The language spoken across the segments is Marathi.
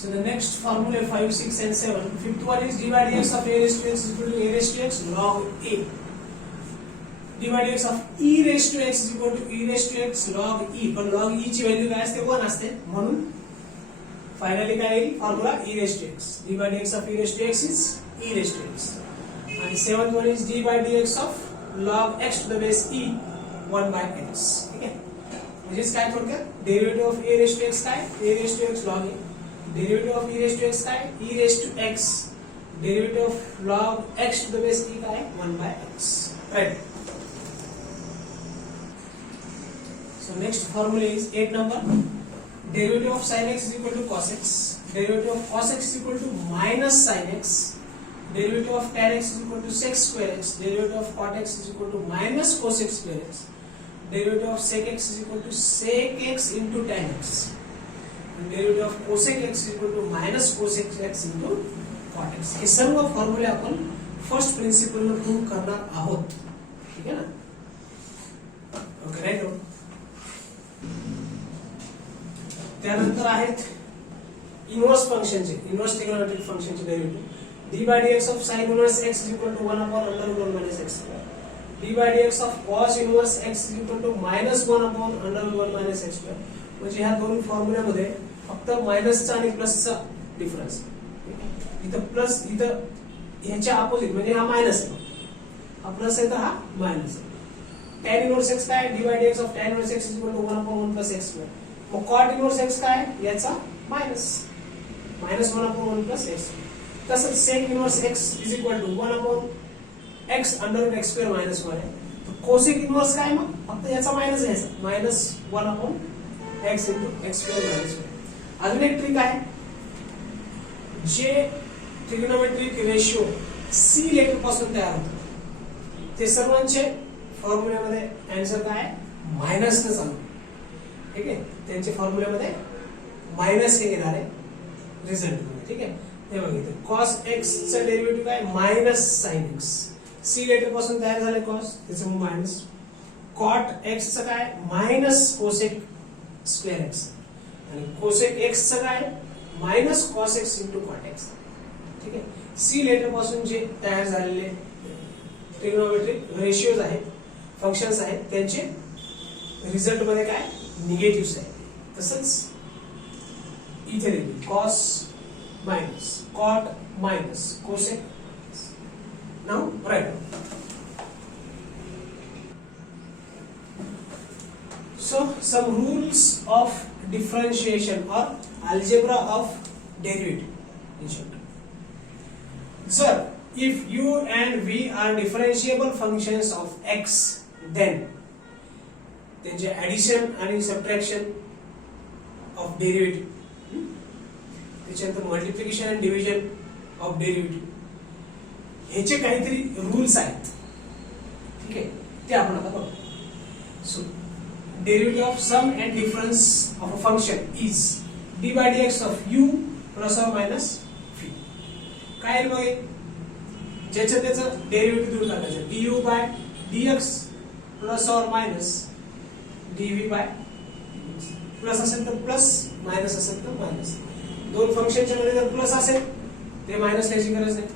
So the next formula 5, 6 and 7. Fifth one is d by dx of a raised to x is equal to a raised to x log a. d by dx of e raised to x is equal to e raised to x log e. पण log e ची व्हॅल्यू काय असते 1 असते म्हणून फायनली काय येईल formula e raised to x. d by dx of e raised to x is e raised to x. आणि seventh one is d by dx of log x to the base e 1 by x. ठीक आहे म्हणजेच काय थोडक्यात derivative of a raised to x काय a raised to x log a. Derivative of e raised to x काय e raised to x. Derivative of log x to the base e काय 1 by x. Right. So next formula is 8 number. Derivative of sin x is equal to cos x. Derivative of cos x is equal to minus sin x. Derivative of tan x is equal to sec square x. Derivative of cot x is equal to minus cosec square x. Derivative of sec x is equal to sec x into tan x. And derivative of cosec x is equal to minus cosec x into cot x. हे सर्व फॉर्म्युले आपण फर्स्ट प्रिन्सिपल ने प्रूव्ह करणार आहोत. ठीक आहे ना? Okay right. त्यानंतर आहेत इनवर्स फंक्शनचे इनवर्स ट्रिग्नोमेट्रिक फंक्शनचे derivative d by dx of sin inverse x is equal to 1 upon under root 1 minus x square. d by dx of cos inverse x is equal to minus 1 upon under root 1 minus x square. म्हणजे ह्या दोन फॉर्म्युल्यामध्ये फक्त मायनसचा आणि प्लसचा डिफरन्स. इथं प्लस इथं ह्याच्या अपोजिट म्हणजे हा मायनस आहे हा प्लस आहे तर हा मायनस आहे. tan inverse x काय d by dx of tan inverse x is equal to 1 upon 1 plus x square. मग cot inverse x काय याचा मायनस 1 upon 1 plus x. तसंच sec inverse x is equal to 1 upon x under root x square minus 1 आहे. तर cosec inverse काय मग फक्त याचा मायनस घ्यायचा minus 1 upon x into x square minus 1. अजून एक ट्रिक आहे जे ट्रिग्नोमेट्रिक रेशिओ c लेटर पासून तयार होतात ते सर्वांचे फॉर्म्युल्यामध्ये आन्सर काय मायनस ने चालू. ठीक आहे त्यांच्या फॉर्म्युल्यामध्ये मायनस हे येणार आहे रिझल्ट मध्ये. ठीक आहे हे बघितलं cos x चा डेरिव्हेटिव्ह काय minus sin x. c letter पासून तयार झाले cos त्याच्यामुळे मायनस. cot x चा काय मायनस cosec स्क्वेअर x आणि cosec x चा काय minus cos x into cot x. ठीक आहे c लेटर पासून जे तयार झालेले ट्रिग्नोमेट्रिक रेशिओज आहेत फंक्शन्स आहेत त्यांचे रिझल्ट मध्ये काय निगेटिव्हस आहे. तसंच इथे देखील cos minus cot minus cosec. Now right. So some rules of differentiation or algebra of derivative in short. Sir, if u and v are differentiable functions of x, then त्यांचे addition आणि subtraction of derivative त्याच्यानंतर multiplication and division of derivative ह्याचे काहीतरी रूल्स आहेत. ठीक आहे ते आपण आता बघू. So derivative of sum and difference of a function is d by dx of u plus or minus v. काय आहे बघ ज्याचं त्याचं डेरिव्हेटिव्ह दूर टाकायचं du by dx plus or minus dv by plus असेल तर प्लस मायनस असेल तर मायनस. दोन फंक्शनच्या मध्ये जर प्लस असेल ते मायनस लिहायची गरज नाही.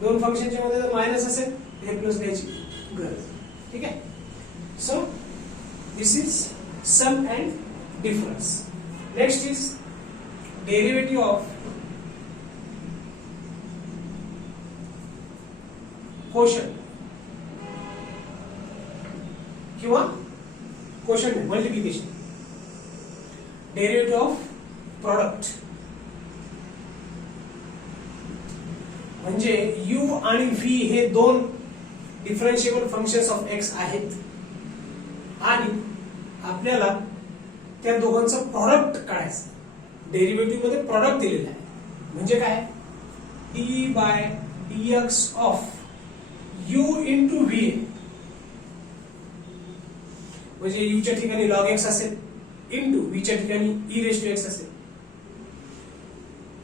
दोन फंक्शनच्या मध्ये जर मायनस असेल ते प्लस लिहायची गरज. ठीक आहे so this is sum and difference. Next is derivative of quotient किंवा quotient multiplication. Derivative of product म्हणजे u आणि v हे दोन डिफरन्शिएबल फंक्शन्स ऑफ x आहेत आणि आपल्याला त्या दोघांचं प्रॉडक्ट काढायचं. डेरिव्हेटिव्ह मध्ये प्रॉडक्ट दिलेलं आहे म्हणजे काय d by dx of u into v म्हणजे u च्या ठिकाणी log x असेल into v च्या ठिकाणी e raised to x असेल.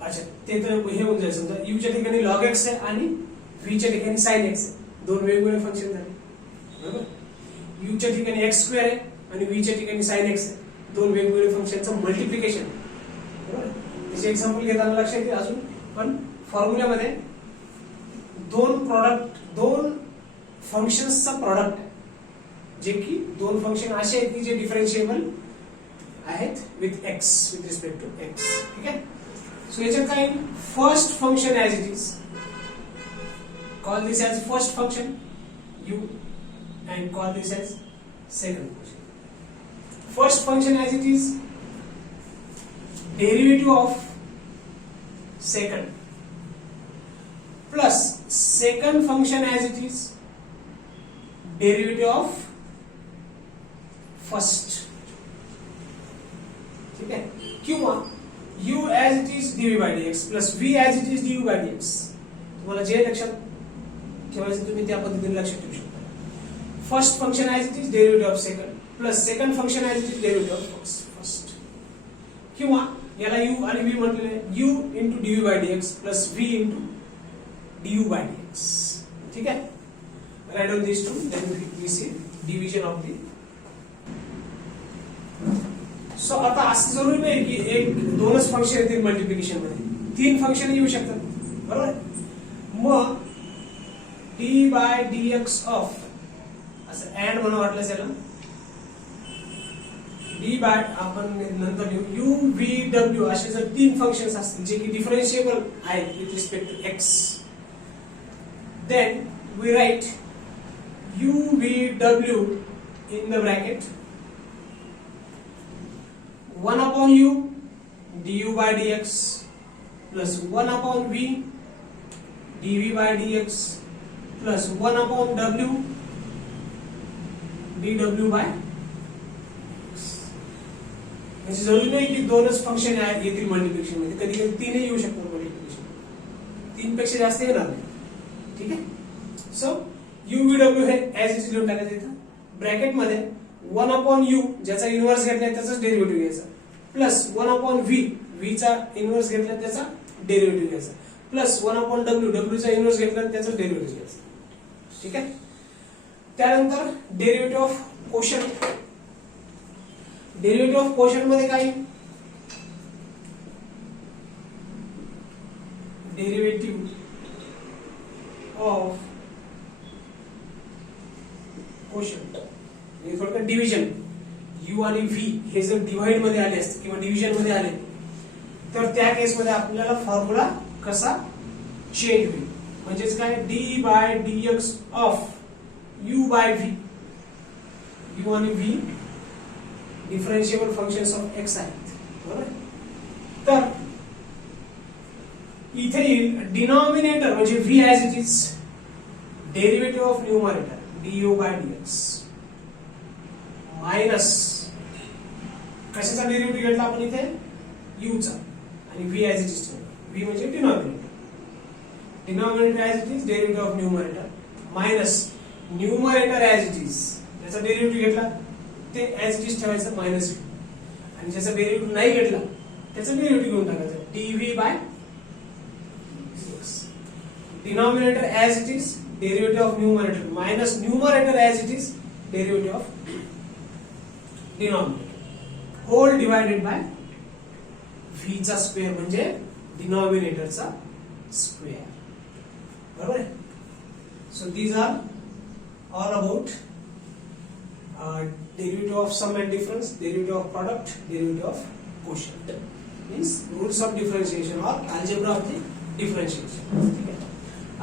अच्छा ते तर हे होऊन जाईल समजा u च्या ठिकाणी log x आहे आणि v च्या ठिकाणी sin x आहे. दोन वेगवेगळे फंक्शन झाले बरोबर. u च्या ठिकाणी x स्क्वेअर आहे आणि v च्या ठिकाणी sin x आहे. दोन वेगवेगळे फंक्शनचं मल्टिप्लिकेशन बरोबर. याचे एक्झाम्पल घेताना लक्षात येईल अजून, पण फॉर्म्युल्यामध्ये दोन फंक्शन्सचा प्रॉडक्ट आहे, जे की दोन फंक्शन असे आहेत की जे डिफरन्शिएबल आहेत विथ रिस्पेक्ट टू एक्स. ठीक आहे. सो याच्यात काय first function as it is, call this as first function u and call this as second function. First function as it is derivative of second plus second function as it is derivative of first. ठीक है. किंवा u as it is dv by dx plus v as it is du by dx. तुम्हाला जे लक्षात ठेवायचं तुम्ही त्या पद्धतीने लक्षात ठेवू शकता. First function as it is derivative of second plus second function as it is derivative of first. किंवा याला u आणि v म्हटलेले आहे u into dv by dx plus v into du by dx. ठीक आहे. Right on this to then we see division of the. So आता असं जरुरी नाही की एक दोनच फंक्शन येतील मल्टिप्लिकेशन मध्ये, तीन फंक्शन येऊ शकतात. बरोबर. मग d बाय dx ऑफ असं अँड म्हणून वाटलं त्याला d बाय आपण नंतर u v w असे जर तीन फंक्शन्स असतील जे की डिफरन्शिएबल आहेत with respect to x, then we write u v w in the bracket 1 upon u du by dx plus 1 upon v dv by dx plus 1 upon w dw by x. म्हणजे जरुरी नाही की दोनच फंक्शन येतील मल्टिप्लिकेशन मध्ये, कधी कधी तीनही येऊ शकतात मल्टिप्लिकेशन, तीन पेक्षा जास्त येणार नाही. ठीक आहे. सो u v w हे ऍज इट इज लिहून टाकायचं इथं ब्रॅकेट मध्ये 1 अपॉन u ज्याचा इन्व्हर्स घेतलाय त्याचाच डेरिव्हेटिव्ह घ्यायचा प्लस 1 अपॉन v v चा इन्व्हर्स घेतलाय त्याचा डेरिव्हेटिव्ह घ्यायचा प्लस 1 अपॉन w w चा इन्व्हर्स घेतलाय त्याचा डेरिव्हेटिव्ह घ्यायचा. ठीक आहे. त्यानंतर derivative of quotient. Derivative of quotient मध्ये काय डेरिव्हेटिव्ह ऑफ कोशंट म्हणजे थोडक्यात डिव्हिजन. u आणि v हे जर डिवाइड मध्ये आले असते किंवा डिव्हिजन मध्ये आले तर त्या केस मध्ये आपल्याला फॉर्म्युला कसा चेंज होईल. म्हणजेच काय d by dx of u by v. u आणि v differentiable functions of x आहेत. बरोबर. तर इथे येईल डिनॉमिनेटर म्हणजे v as it is derivative of numerator du by dx minus कशाचा डेरिव्हेटिव्ह घेतला आपण इथे u चा आणि v as it is v म्हणजे denominator. Denominator as it is derivative of numerator minus numerator as it is त्याचा डेरिव्हेटिव्ह घेतला ते ॲज इट इज ठेवायचं मायनस v आणि ज्याचा डेरिव्हेटिव्ह नाही घेतला त्याचा डेरिव्हेटिव्ह घेऊन टाकायचं dv by dx. Denominator as it is derivative of numerator minus numerator as it is derivative of denominator whole divided by v चा स्क्वेअर म्हणजे डिनॉमिनेटरचा स्क्वेअर. बरोबर आहे. So these are all about derivative of sum and difference, derivative of product, derivative of quotient, means rules of differentiation or algebra of the differentiation. ठीक आहे.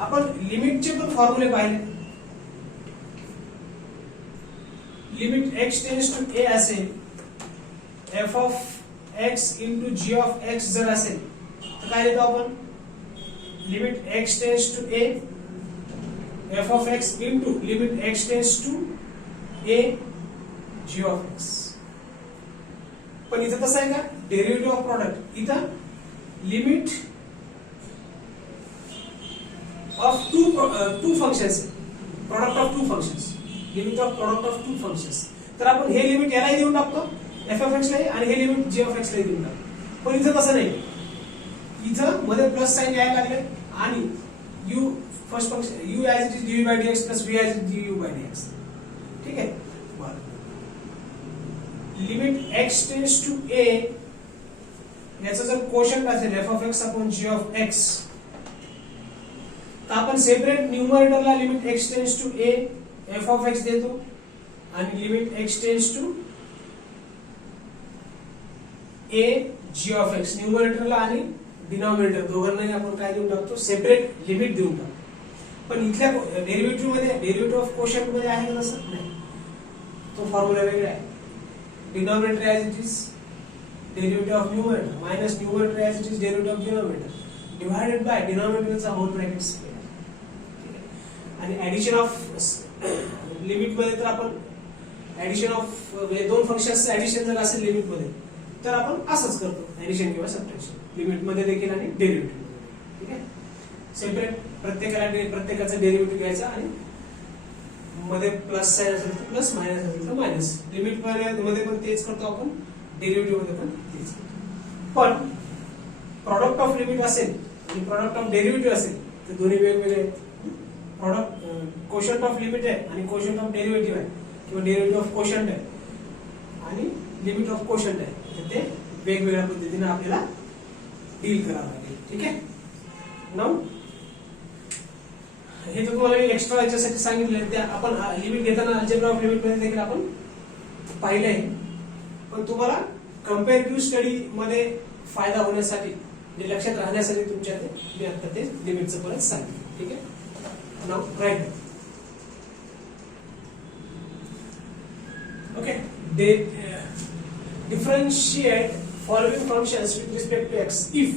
आपण लिमिटचे पण फॉर्म्युले पाहिले. Limit x tends to a असेल f of x into g of x जर असेल तर काय लिहितो आपण limit x tends to a f of x into limit x tends to a g of x. पण इथं कसं आहे का डेरिव्हेटिव्ह ऑफ प्रॉडक्ट इथं limit of two functions product of two functions limit of product of two functions. तर आपण हे लिमिट यालाही देऊन टाकतो एफ ऑफ एक्स ला आणि हे लिमिट जी ऑफ एक्स ला देऊन टाकतो. पण इथं तसं नाही. इथं मध्ये प्लस साइन यायला लागले आणि u first function u as it is dv by dx plus v as it is du by dx. ठीक आहे. Limit x tends to a याचं जर कोशंट असेल F of X upon G of X, तर आपण सेपरेट न्यूमरेटरला limit X tends to A F of X देतो आणि limit X tends to A G of X, न्यूमरेटरला आणि डिनॉमिनेटर दोघांनाही आपण काय देऊन टाकतो, सेपरेट लिमिट देऊन टाकतो. पण इथल्या डेरिव्हेटिव्ह मध्ये डेरिव्हेटिव्ह ऑफ कोशंट मध्ये आहे का तसं नाही, तो फॉर्म्युला वेगळा आहे. Denominator as it is derivative of numerator minus numerator as it is derivative of denominator divided by डिनॉमिनेटरचा होल ब्रॅकेट स्क्वेअर. आणि ऍडिशन ऑफ लिमिट मध्ये तर आपण ऍडिशन ऑफ दोन फंक्शन्सचं ऍडिशन जर असेल लिमिट मध्ये तर आपण असंच करतो, ऍडिशन किंवा सबट्रॅक्शन लिमिट मध्ये देखील आणि डेरिव्हेटिव्ह. ठीक आहे, सेपरेट प्रत्येकाचा डेरिव्हेटिव्ह घ्यायचा आणि मध्ये प्लस साइन असेल तर प्लस, मायनस असेल तर मायनस. लिमिट मध्ये पण तेच करतो आपण, डेरिव्हेटिव्ह मध्ये पण तेच करतो. पण प्रॉडक्ट ऑफ लिमिट असेल आणि प्रॉडक्ट ऑफ डेरिव्हेटिव्ह असेल तर दोन्ही वेगवेगळे आहेत. प्रॉडक्ट कोशंट ऑफ लिमिट आहे आणि कोशंट ऑफ डेरिव्हेटिव्ह आहे किंवा डेरिव्हेटिव्ह ऑफ कोशंट आहे आणि लिमिट ऑफ कोशंट आहे, तर ते वेगवेगळ्या पद्धतीने आपल्याला डील करावं लागेल. ठीक आहे, नाऊ हे तर तुम्हाला एक्स्ट्रा याच्यासाठी सांगितलं, त्या आपण लिमिट घेताना अल्जेब्रा ऑफ लिमिट मध्ये देखील आपण पाहिलं आहे. पण तुम्हाला कंपॅरेटिव्ह स्टडी मध्ये फायदा होण्यासाठी, म्हणजे लक्षात राहण्यासाठी तुमच्या मी आता ते लिमिटचं परत सांगितलं. ठीक आहे, now right. Okay, differentiate following functions with respect to x if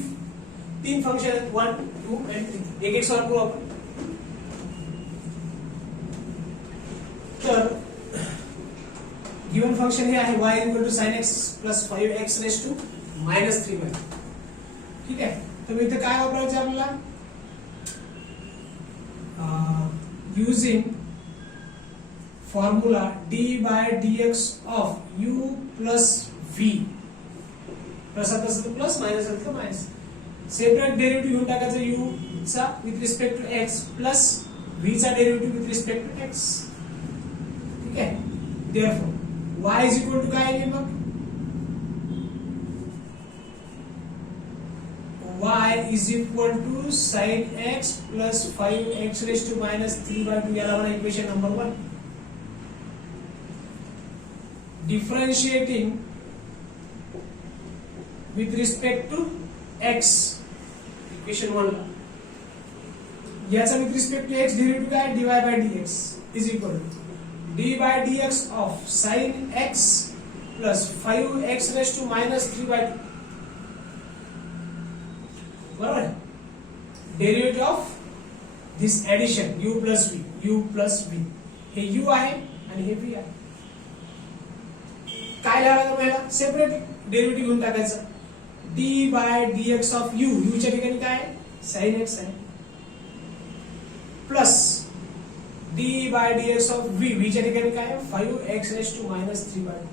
तीन फंक्शन आहेत 1, 2 and 3. एक एक सॉल्व करू आपण. तर गिवन फंक्शन हे आहे y equal to sin x plus 5x raise to minus 3y. ठीक आहे, तर इथे काय वापरायचं आपल्याला, using formula d by dx of u plus v, plus असेल तर प्लस, मायनस असेल तर मायनस. सेपरेट डेरिव्हेटिव्ह घेऊन टाकायचं u चा with respect to x plus v चा derivative with respect to x. ठीक आहे, therefore y is equal to काय आहे मग, y is equal to sin x plus 5x raise to minus 3/2. याला म्हणा equation number 1. Differentiating with respect to x, equation 1 ला याचा with respect to x derivative काय, dy by dx is equal to d by dx of sin x plus 5x raised to minus 3/2. बरोबर आहे. Derivative of this addition u plus v, हे u आहे आणि हे v आहे. काय लिहायला तुम्हाला, सेपरेट डेरिव्हेटिव्ह घेऊन टाकायचं. d by dx of u च्या ठिकाणी काय आहे, sin x आहे, plus d by dx of v च्या ठिकाणी काय आहे, 5x raised to minus 3/2.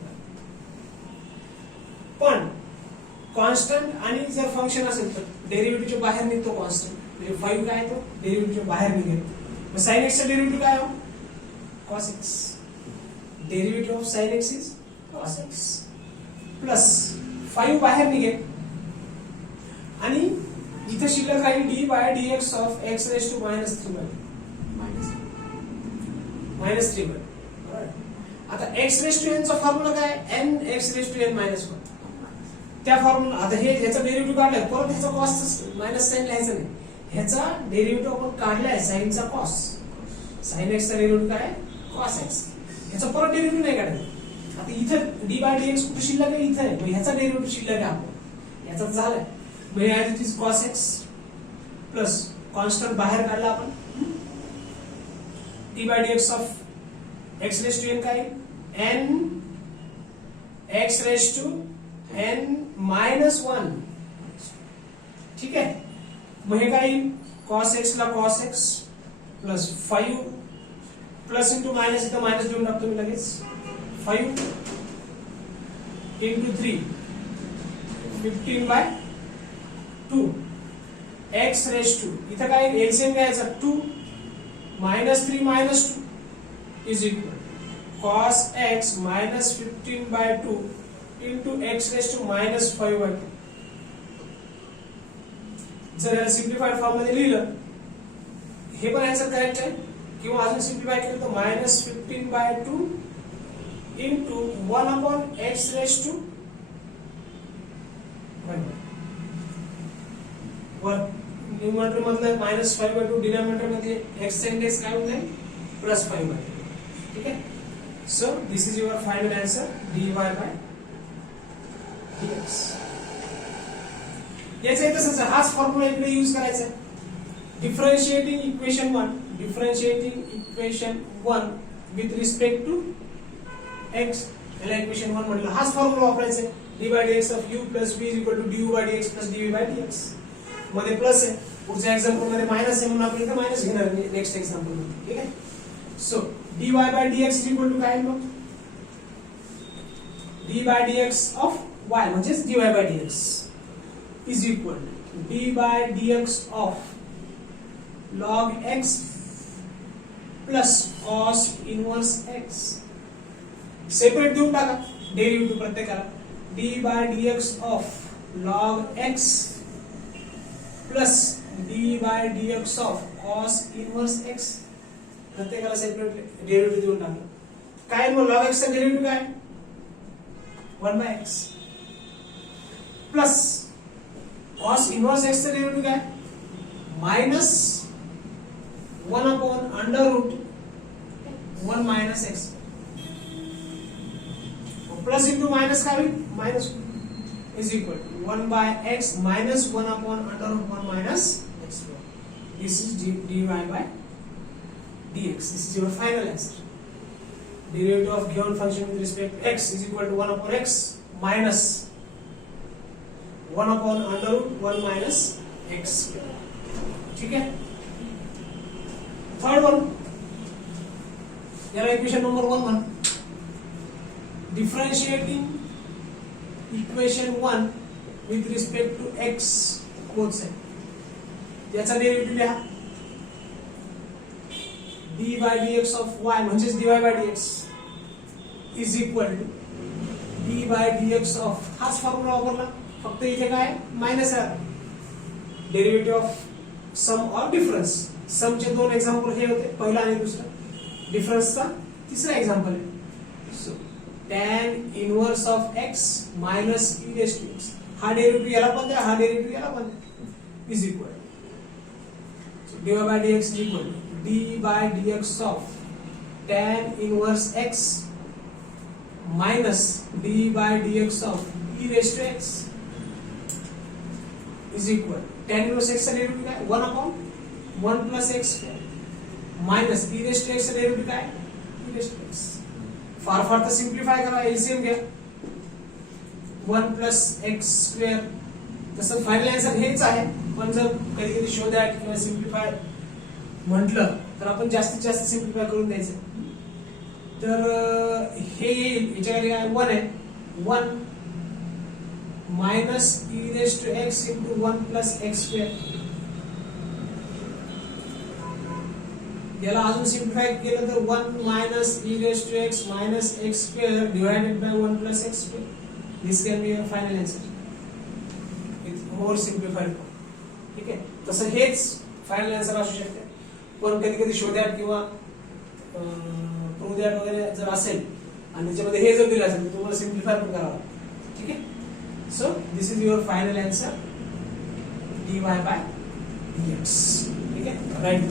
पण कॉन्स्टंट आणि जर फंक्शन असेल तर डेरिव्हेटिव्हच्या बाहेर निघतो कॉन्स्टंट, म्हणजे 5 काय तो डेरिव्हेटिव्हच्या बाहेर निघेल. मग sin x चा डेरिव्हेटिव्ह काय हो, cos x. Derivative of sin x is cos x plus 5 बाहेर निघेल आणि इथे शिल्लक राहील d by dx of x raised to minus 3/2. Minus 3. आता x रेस टू n चा फॉर्म्युला काय, n x raise to n minus 1. त्या फॉर्म्युला आता हे ह्याचा डेरिव्हेटिव्ह काढलाय, परत ह्याचा कॉस मायनस साइन लिहायचं नाही, ह्याचा डेरिव्हेटिव्ह आपण काढलाय sin चा कॉस, sin x चा डेरिव्हेटिव्ह काय, cos x. ह्याचा परत डेरिव्हेटिव्ह नाही काढायचा. आता इथं d by dx कुठे शिल्लक आहे, इथं आहे, मग ह्याचा डेरिव्हेटिव्ह शिल्लक आहे आपण, ह्याचा झालाय. मग as it is cos x plus constant बाहेर काढला आपण, d by dx of x raised to n काय, n x raised to n minus 1. ठीक आहे, मग हे काय, cos x ला cos x plus 5 plus into minus, इथं मायनस देऊन टाकतो मी लगेच, 5 इंटू 3 15/2 x रेस टू, इथं काय एलसीएम घ्यायचा 2 minus 3 minus 2 is equal cos x minus 15/2 into x raised to minus 5/2. जर याला सिम्प्लिफाईड फॉर्म मध्ये लिहिलं, हे पण आन्सर करेक्ट आहे, किंवा अजून सिम्प्लिफाय केलं तर -15/2 इंटू 1/x⁻². वर न्यूमरेटर मधलं -5/2, डिनॉमिनेटर मध्ये x चा इंडेक्स काय होईल? +5/2. ठीक आहे. So this is your final answer dy/dx. याचा तसंच हाच फॉर्म्युला इकडे यूज करायचा आहे. Differentiating equation 1 with respect to x, याला इक्वेशन 1 म्हटलं. हाच फॉर्म्युला वापरायचा आहे. d/dx of u + v = du/dx + dv/dx. मध्ये प्लस आहे, पुढच्या एक्झाम्पल मध्ये मायनस आहे, म्हणून आपण इथे मायनस घेणार नेक्स्ट एक्झाम्पल मध्ये. ठीक आहे. सो dy/dx = काय मग? d/dx ऑफ y म्हणजेच dy/dx is equal to d/dx of log x plus cos inverse x. Separate देऊन टाका डेरिव्हेटिव्ह प्रत्येकाला. d/dx of log x plus d/dx of cos inverse x. प्रत्येकाला सेपरेट डेरिव्हेटिव्ह देऊन टाका. काय मग log x चा डेरिव्हेटिव्ह काय? 1/x plus cos inverse x चा डेरिव्हेटिव्ह काय? -1/√1 - x. प्लस इंटू माइनस काय होईल? Minus is equal to 1/x -1/√1 - x. This is dy/dx. This is your final answer. Derivative of given function with respect to x is equal to 1/x minus 1/√1 - x. ठीक है. थर्ड वन, याला equation number 1 differentiating equation 1 with respect to x both side. याचा डेरिव्हेटिव्ह लिहा. d/dx ऑफ y म्हणजेच dy/dx is equal to d/dx of, हाच फॉर्म्युला वापरला, फक्त इथे काय मायनस आहे. डेरिव्हेटिव्ह ऑफ सम और डिफरन्स. समचे दोन एक्झाम्पल हे होते, पहिला आणि दुसरा. डिफरन्सचा तिसरा एक्झाम्पल आहे. So tan inverse of x minus e⁻x. हा डेरिव्हेटिव्ह याला पण द्या, हा डेरिव्हेटिव्ह याला पण द्या, is equal. So dy/dx is equal to d/dx of tan inverse x minus d/dx of e⁻x is equal. tan inverse x का डेरिवेटिव काय? 1/1 + x² minus e⁻x का डेरिवेटिव काय? e⁻x. फार तर सिंप्लिफाय करा, एलसीएम घ्या. 1 + x². तसं फायनल आन्सर हेच आहे, पण जर कधी शोध आहे किंवा सिंप्लिफाय म्हटलं तर आपण जास्तीत जास्त सिम्प्लिफाय करून द्यायचं. तर हे येईल, याच्याकडे काय 1 आहे, 1 minus e⁻x into 1 + x². याला अजून सिम्प्लिफाय केलं तर 1 minus e⁻x minus x² divided by 1 + x². This can be your final answer with more simplified form. ठीक आहे. तसं हेच फायनल आन्सर असू शकते, पण कधी कधी शोध्यात किंवा प्रूव्ह वगैरे जर असेल आणि त्याच्यामध्ये हे जर दिलं असेल तर तुम्हाला सिम्प्लिफाय पण करावं. ठीक आहे. So this is your final answer dy/dx. ठीक आहे. राईट.